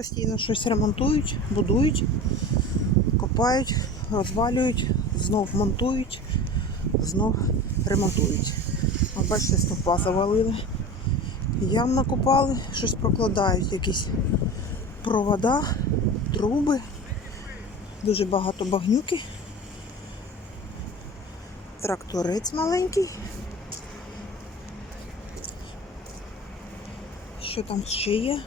постійно щось ремонтують, будують, копають, розвалюють, знов монтують, знов ремонтують. От бачите, стовпа завалили. Ям накопали, щось прокладають, якісь провода, труби. Дуже багато багнюки. Тракторець маленький. Що там ще є?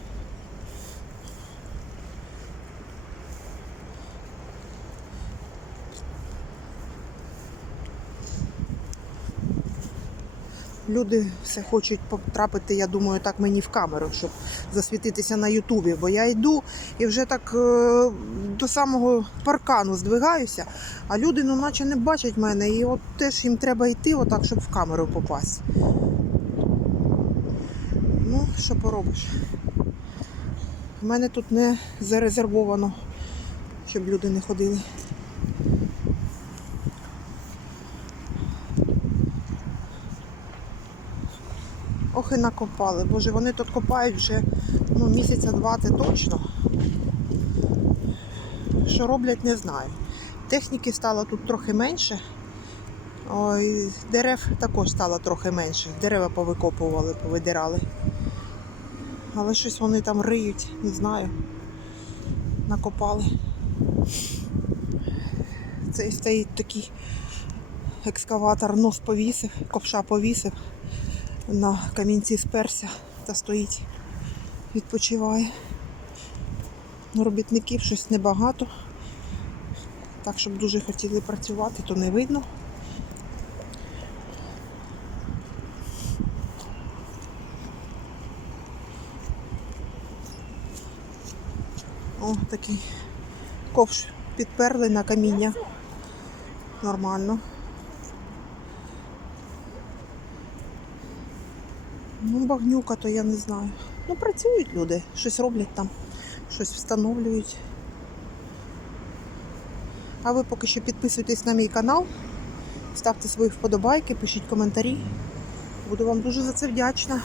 Люди все хочуть потрапити, я думаю, так мені в камеру, щоб засвітитися на Ютубі. Бо я йду і вже так е, до самого паркану здвигаюся, а люди ну наче не бачать мене. І от теж їм треба йти, отак, щоб в камеру попасти. Ну, що поробиш? У мене тут не зарезервовано, щоб люди не ходили. Ох і накопали. Боже, вони тут копають вже ну, місяця два це точно. Що роблять, не знаю. Техніки стало тут трохи менше. Ой, дерев також стало трохи менше. Дерева повикопували, повидирали. Але щось вони там риють, не знаю. Накопали. Цей стоїть такий екскаватор, нос повісив, ковша повісив, на камінці сперся та стоїть, відпочиває. Робітників щось небагато. Так, щоб дуже хотіли працювати, то не видно. О, такий ковш підперли на каміння. Нормально. Ну, багнюка, то я не знаю. Ну, працюють люди, щось роблять там, щось встановлюють. А ви поки що підписуйтесь на мій канал, ставте свої вподобайки, пишіть коментарі. Буду вам дуже за це вдячна.